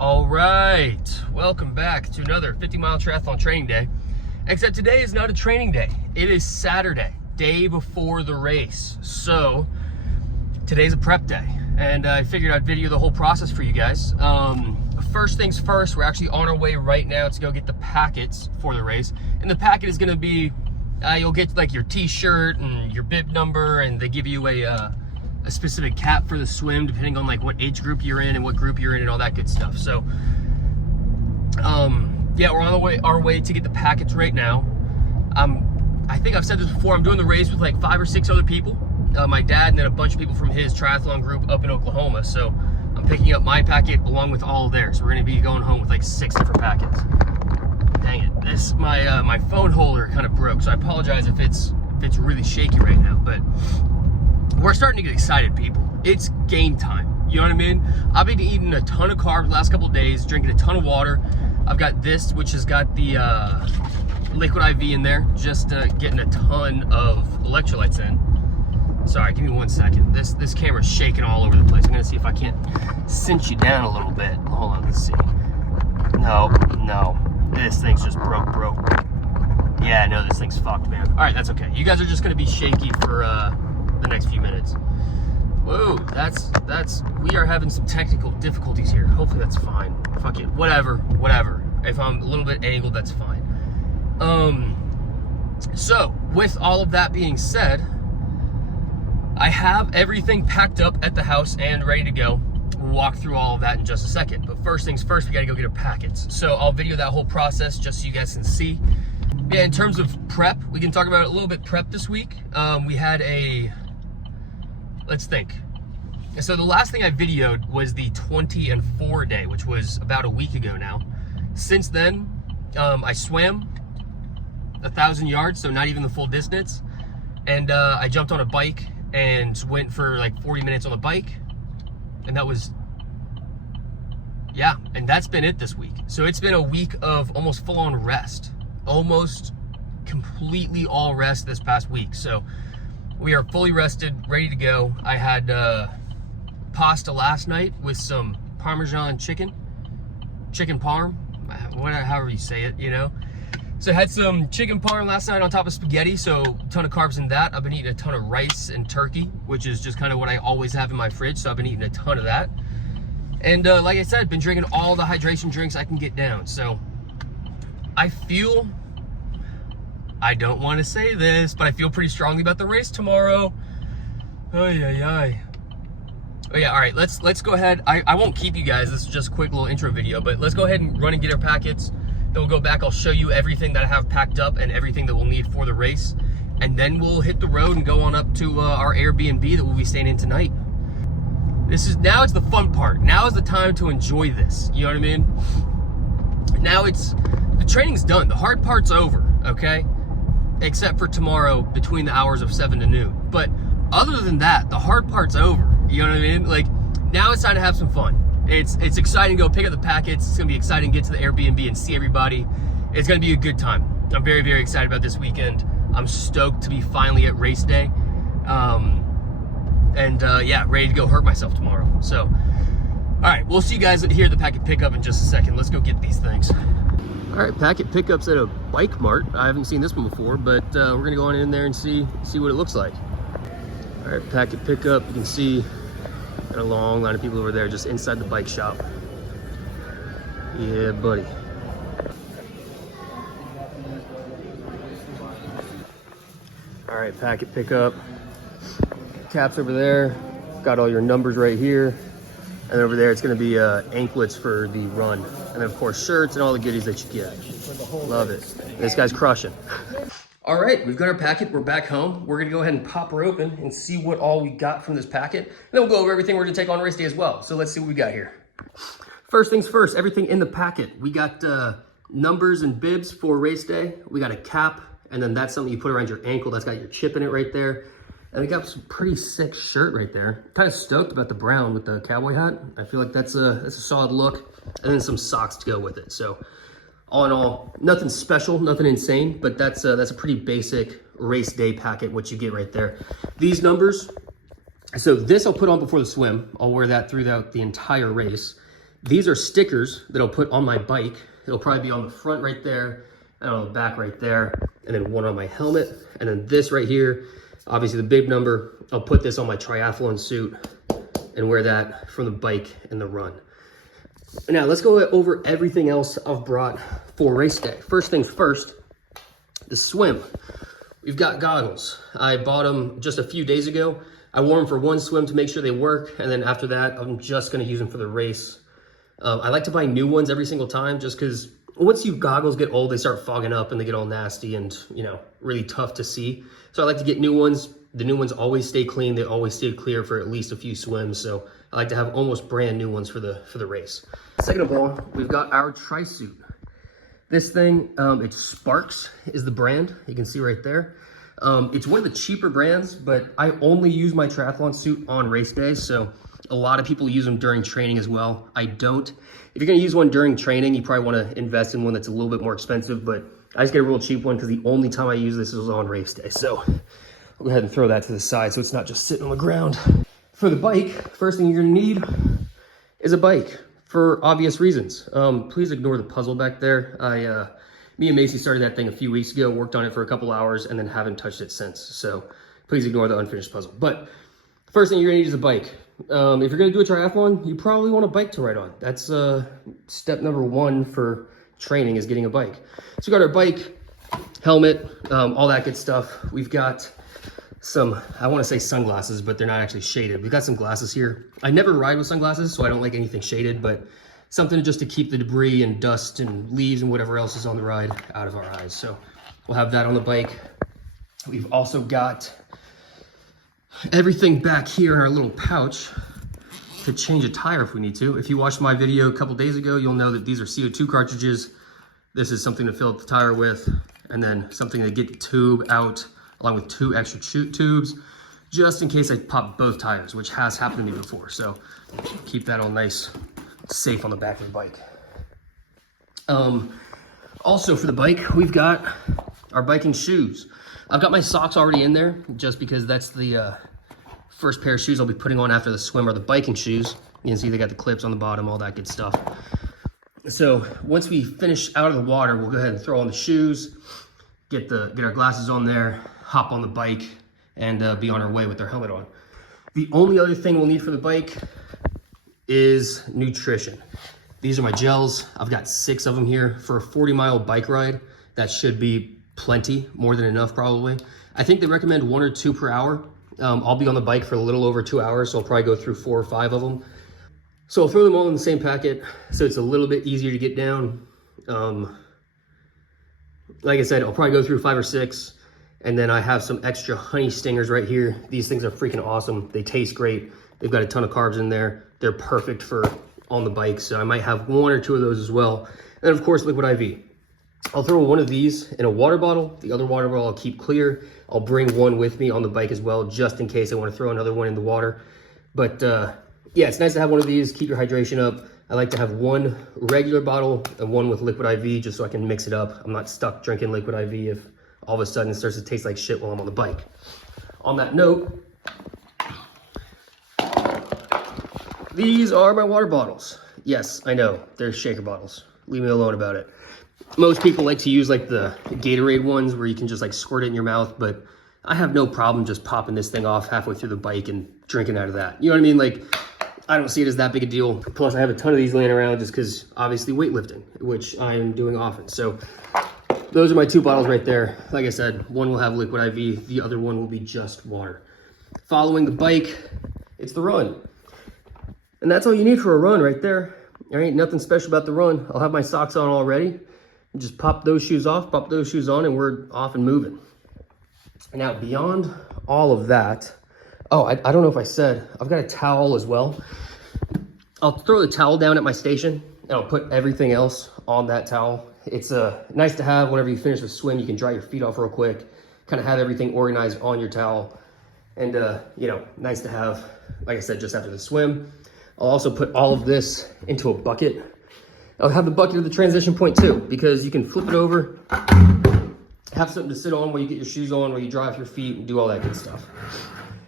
All right, welcome back to another 50-mile triathlon training day. Except today is not a training day. It is Saturday, day before the race. So today's a prep day, and I figured I'd video the whole process for you guys. First things first, we're actually on our way right now to go get the packets for the race. And the packet is gonna be, you'll get like your t-shirt and your bib number, and they give you a specific cap for the swim depending on like what age group you're in and what group you're in and all that good stuff. So yeah, we're on our way to get the packets right now. I think I've said this before, I'm doing the race with like 5 or 6 other people, my dad and then a bunch of people from his triathlon group up in Oklahoma. So I'm picking up my packet along with all of theirs. So we're gonna be going home with like 6 different packets. Dang it, this my phone holder kind of broke, so I apologize if it's really shaky right now, but we're starting to get excited, people. It's game time. You know what I mean? I've been eating a ton of carbs the last couple of days, drinking a ton of water. I've got this, which has got the liquid IV in there, just getting a ton of electrolytes in. Sorry, give me 1 second. This camera's shaking all over the place. I'm gonna see if I can't cinch you down a little bit. Hold on, let's see. No, this thing's just broke. Yeah, no, this thing's fucked, man. All right, that's okay. You guys are just gonna be shaky for the next few minutes. Whoa, we are having some technical difficulties here. Hopefully that's fine. Fuck it, whatever. If I'm a little bit angled, that's fine. So with all of that being said, I have everything packed up at the house and ready to go. We'll walk through all of that in just a second. But first things first, we gotta go get our packets. So I'll video that whole process just so you guys can see. Yeah, in terms of prep, we can talk about a little bit prep this week. We had let's think. So the last thing I videoed was the 20 and 4 day, which was about a week ago now. Since then, I swam 1,000 yards, so not even the full distance. And I jumped on a bike and went for like 40 minutes on the bike. And that was, yeah, and that's been it this week. So it's been a week of almost full-on rest. Almost completely all rest this past week. So we are fully rested, ready to go. I had pasta last night with some Parmesan chicken parm, however you say it, you know. So I had some chicken parm last night on top of spaghetti, so a ton of carbs in that. I've been eating a ton of rice and turkey, which is just kind of what I always have in my fridge, so I've been eating a ton of that. And like I said, been drinking all the hydration drinks I can get down. So I don't want to say this, but I feel pretty strongly about the race tomorrow. Oh yeah, all right, let's go ahead. I won't keep you guys, this is just a quick little intro video, but let's go ahead and run and get our packets. Then we'll go back, I'll show you everything that I have packed up and everything that we'll need for the race. And then we'll hit the road and go on up to our Airbnb that we'll be staying in tonight. Now it's the fun part. Now is the time to enjoy this, you know what I mean? Now the training's done, the hard part's over, okay? Except for tomorrow between the hours of 7 to noon. But other than that, the hard part's over. You know what I mean? Like, now it's time to have some fun. It's exciting to go pick up the packets. It's gonna be exciting to get to the Airbnb and see everybody. It's gonna be a good time. I'm very, very excited about this weekend. I'm stoked to be finally at race day. Yeah, ready to go hurt myself tomorrow. So, all right, we'll see you guys here at the packet pickup in just a second. Let's go get these things. All right, packet pickups at a bike mart. I haven't seen this one before, but we're gonna go on in there and see what it looks like. All right, packet pickup. You can see got a long line of people over there just inside the bike shop. Yeah, buddy. All right, packet pickup. Caps over there. Got all your numbers right here. And then over there, it's gonna be anklets for the run. And then of course, shirts and all the goodies that you get. Love it. This guy's crushing. All right, we've got our packet. We're back home. We're gonna go ahead and pop her open and see what all we got from this packet. And then we'll go over everything we're gonna take on race day as well. So let's see what we got here. First things first, everything in the packet. We got numbers and bibs for race day. We got a cap, and then that's something you put around your ankle. That's got your chip in it right there. And we got some pretty sick shirt right there. Kind of stoked about the brown with the cowboy hat. I feel like that's a solid look. And then some socks to go with it. So all in all, nothing special, nothing insane, but that's a pretty basic race day packet, what you get right there. These numbers, so this I'll put on before the swim. I'll wear that throughout the entire race. These are stickers that I'll put on my bike. It'll probably be on the front right there, and on the back right there, and then one on my helmet. And then this right here, obviously the big number, I'll put this on my triathlon suit and wear that from the bike and the run. Now let's go over everything else I've brought for race day. First things first, the swim. We've got goggles. I bought them just a few days ago. I wore them for one swim to make sure they work, and then after that, I'm just gonna use them for the race. I like to buy new ones every single time just because once your goggles get old, they start fogging up and they get all nasty and, you know, really tough to see. So I like to get new ones. The new ones always stay clean. They always stay clear for at least a few swims. So I like to have almost brand new ones for the race. Second of all, we've got our tri-suit. This thing, it's Sparks is the brand. You can see right there. It's one of the cheaper brands, but I only use my triathlon suit on race days. So a lot of people use them during training as well. I don't. If you're gonna use one during training, you probably wanna invest in one that's a little bit more expensive, but I just get a real cheap one because the only time I use this is on race day. So I'll go ahead and throw that to the side so it's not just sitting on the ground. For the bike, first thing you're gonna need is a bike for obvious reasons. Please ignore the puzzle back there. Me and Macy started that thing a few weeks ago, worked on it for a couple hours, and then haven't touched it since. So please ignore the unfinished puzzle. But first thing you're gonna need is a bike. If you're gonna do a triathlon, you probably want a bike to ride on. That's step number one for training, is getting a bike. So we got our bike, helmet, all that good stuff. We've got some, I wanna say sunglasses, but they're not actually shaded. We've got some glasses here. I never ride with sunglasses, so I don't like anything shaded, but something just to keep the debris and dust and leaves and whatever else is on the ride out of our eyes. So we'll have that on the bike. We've also got everything back here in our little pouch to change a tire if we need to. If you watched my video a couple days ago, you'll know that these are CO2 cartridges. This is something to fill up the tire with, and then something to get the tube out, along with 2 extra tubes, just in case I pop both tires, which has happened to me before. So keep that all nice, safe on the back of the bike. Also for the bike, we've got our biking shoes. I've got my socks already in there just because that's the first pair of shoes I'll be putting on after the swim, are the biking shoes. You can see they got the clips on the bottom, all that good stuff. So once we finish out of the water, we'll go ahead and throw on the shoes, get our glasses on there, hop on the bike, and be on our way with our helmet on. The only other thing we'll need for the bike is nutrition. These are my gels. I've got 6 of them here for a 40-mile bike ride. That should be plenty, more than enough probably. I think they recommend 1 or 2 per hour. I'll be on the bike for a little over 2 hours, so I'll probably go through 4 or 5 of them. So I'll throw them all in the same packet so it's a little bit easier to get down. Like I said, I'll probably go through 5 or 6, and then I have some extra honey stingers right here. These things are freaking awesome. They taste great. They've got a ton of carbs in there. They're perfect for on the bike, so I might have 1 or 2 of those as well. And of course, liquid IV. I'll throw one of these in a water bottle. The other water bottle I'll keep clear. I'll bring one with me on the bike as well, just in case I want to throw another one in the water. But yeah, it's nice to have one of these, keep your hydration up. I like to have 1 regular bottle and 1 with liquid IV, just so I can mix it up. I'm not stuck drinking liquid IV if all of a sudden it starts to taste like shit while I'm on the bike. On that note, these are my water bottles. Yes, I know, they're shaker bottles. Leave me alone about it. Most people like to use like the Gatorade ones where you can just like squirt it in your mouth, but I have no problem just popping this thing off halfway through the bike and drinking out of that. You know what I mean? Like, I don't see it as that big a deal. Plus, I have a ton of these laying around just because obviously weightlifting, which I am doing often. So those are my 2 bottles right there. Like I said, one will have liquid IV, the other one will be just water. Following the bike, it's the run. And that's all you need for a run right there. There ain't nothing special about the run. I'll have my socks on already. Just pop those shoes off, pop those shoes on, and we're off and moving. Now, beyond all of that, oh, I don't know if I said, I've got a towel as well. I'll throw the towel down at my station, and I'll put everything else on that towel. It's nice to have whenever you finish a swim, you can dry your feet off real quick, kind of have everything organized on your towel. And, you know, nice to have, like I said, just after the swim. I'll also put all of this into a bucket. I'll have the bucket of the transition point too, because you can flip it over, have something to sit on while you get your shoes on, while you dry off your feet and do all that good stuff.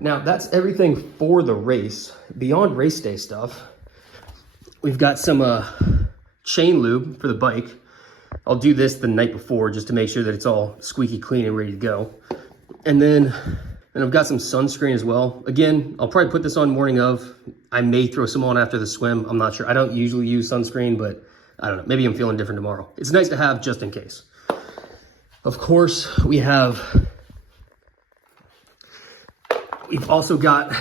Now, that's everything for the race. Beyond race day stuff, we've got some chain lube for the bike. I'll do this the night before just to make sure that it's all squeaky clean and ready to go. And then I've got some sunscreen as well. Again, I'll probably put this on morning of. I may throw some on after the swim. I'm not sure. I don't usually use sunscreen, but I don't know. Maybe I'm feeling different tomorrow. It's nice to have just in case. Of course, we've also got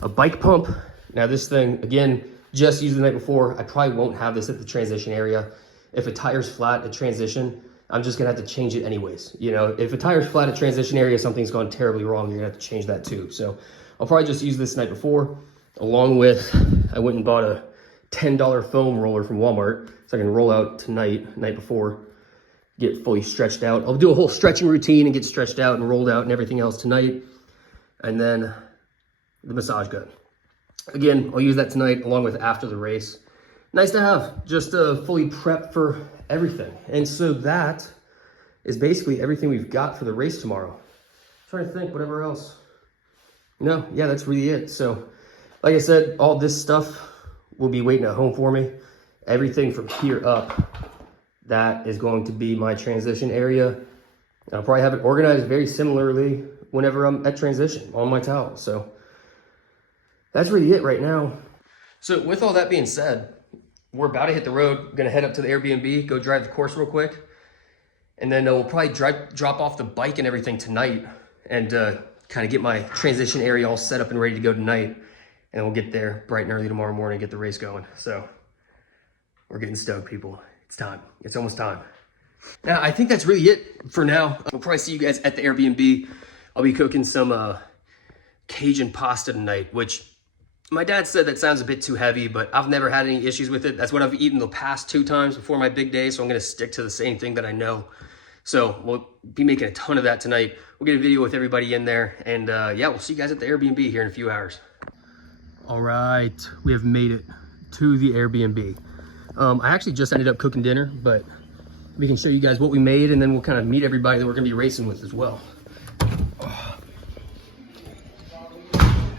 a bike pump. Now this thing, again, just used the night before. I probably won't have this at the transition area. If a tire's flat at transition, I'm just gonna have to change it anyways. You know, if a tire's flat at transition area, something's gone terribly wrong, you're gonna have to change that too. So I'll probably just use this the night before, along with, I went and bought a $10 foam roller from Walmart, so I can roll out tonight, night before, get fully stretched out. I'll do a whole stretching routine and get stretched out and rolled out and everything else tonight. And then the massage gun. Again, I'll use that tonight along with after the race. Nice to have, just fully prepped for everything. And so that is basically everything we've got for the race tomorrow. I'm trying to think, whatever else. No, yeah, that's really it. So, like I said, all this stuff will be waiting at home for me. Everything from here up, that is going to be my transition area. I'll probably have it organized very similarly whenever I'm at transition on my towel. So that's really it right now. So with all that being said, we're about to hit the road. Gonna head up to the Airbnb, go drive the course real quick. And then we'll probably drop off the bike and everything tonight and kind of get my transition area all set up and ready to go tonight. And we'll get there bright and early tomorrow morning and get the race going. So we're getting stoked, people. It's time. It's almost time. Now, I think that's really it for now. We'll probably see you guys at the Airbnb. I'll be cooking some Cajun pasta tonight, which my dad said that sounds a bit too heavy, but I've never had any issues with it. That's what I've eaten the past 2 times before my big day, so I'm gonna stick to the same thing that I know. So we'll be making a ton of that tonight. We'll get a video with everybody in there, and yeah, we'll see you guys at the Airbnb here in a few hours. All right, we have made it to the Airbnb. I actually just ended up cooking dinner, but we can show you guys what we made, and then we'll kind of meet everybody that we're gonna be racing with as well.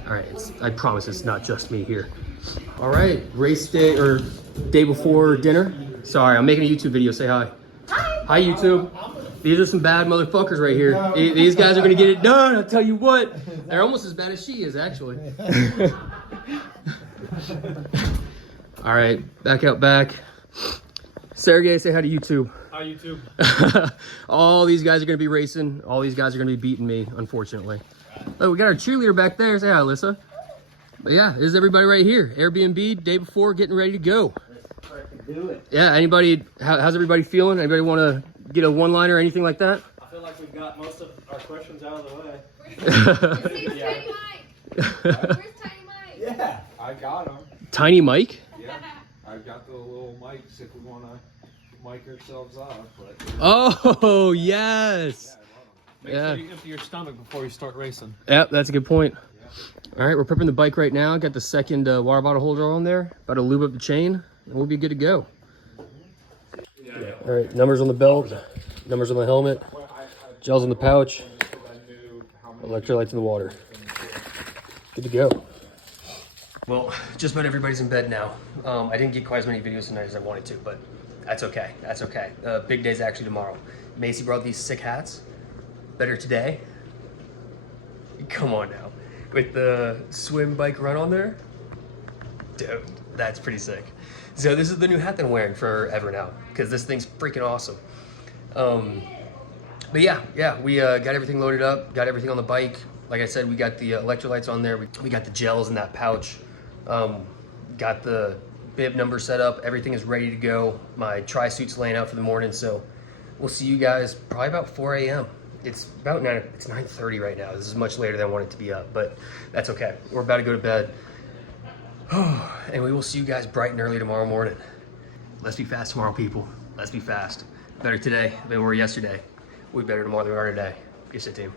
All right, I promise it's not just me here. All right, race day or day before dinner. Sorry, I'm making a YouTube video, say hi. Hi. Hi, YouTube. These are some bad motherfuckers right here. These guys are gonna get it done, I'll tell you what. They're almost as bad as she is, actually. All right, back out back. Sergey, say hi to YouTube. Hi, YouTube. All these guys are gonna be racing. All these guys are gonna be beating me, unfortunately. Oh, we got our cheerleader back there. Say hi, Alyssa. But yeah, this is everybody right here. Airbnb, day before, getting ready to go. Do it. Yeah, anybody, how's everybody feeling? Anybody want to get a one-liner or anything like that? I feel like we've got most of our questions out of the way. Where's Tiny Mike? Where's Tiny Mike? Yeah, I got him. Tiny Mike? Yeah, I've got the little mics if we want to mic ourselves off. But Oh, yes. Make sure you empty your stomach before you start racing. Yep, that's a good point. All right, we're prepping the bike right now. Got the second water bottle holder on there. About to lube up the chain, and we'll be good to go. All right, numbers on the belt, numbers on the helmet, gels in the pouch, electrolytes in the water. Good to go. Well, just about everybody's in bed now. I didn't get quite as many videos tonight as I wanted to, but that's okay. That's okay. Big day's actually tomorrow. Macy brought these sick hats. Better today. Come on now. With the swim bike run on there. Dude, that's pretty sick. So this is the new hat that I'm wearing forever now, because this thing's freaking awesome. But yeah, we got everything loaded up, got everything on the bike. Like I said, we got the electrolytes on there. We got the gels in that pouch. Got the bib number set up. Everything is ready to go. My tri-suit's laying out for the morning, so we'll see you guys probably about 4 a.m. It's about 9:30 right now. This is much later than I wanted to be up, but that's okay. We're about to go to bed. And we will see you guys bright and early tomorrow morning. Let's be fast tomorrow, people. Let's be fast. Better today than we were yesterday. We'll be better tomorrow than we are today. Peace out, team.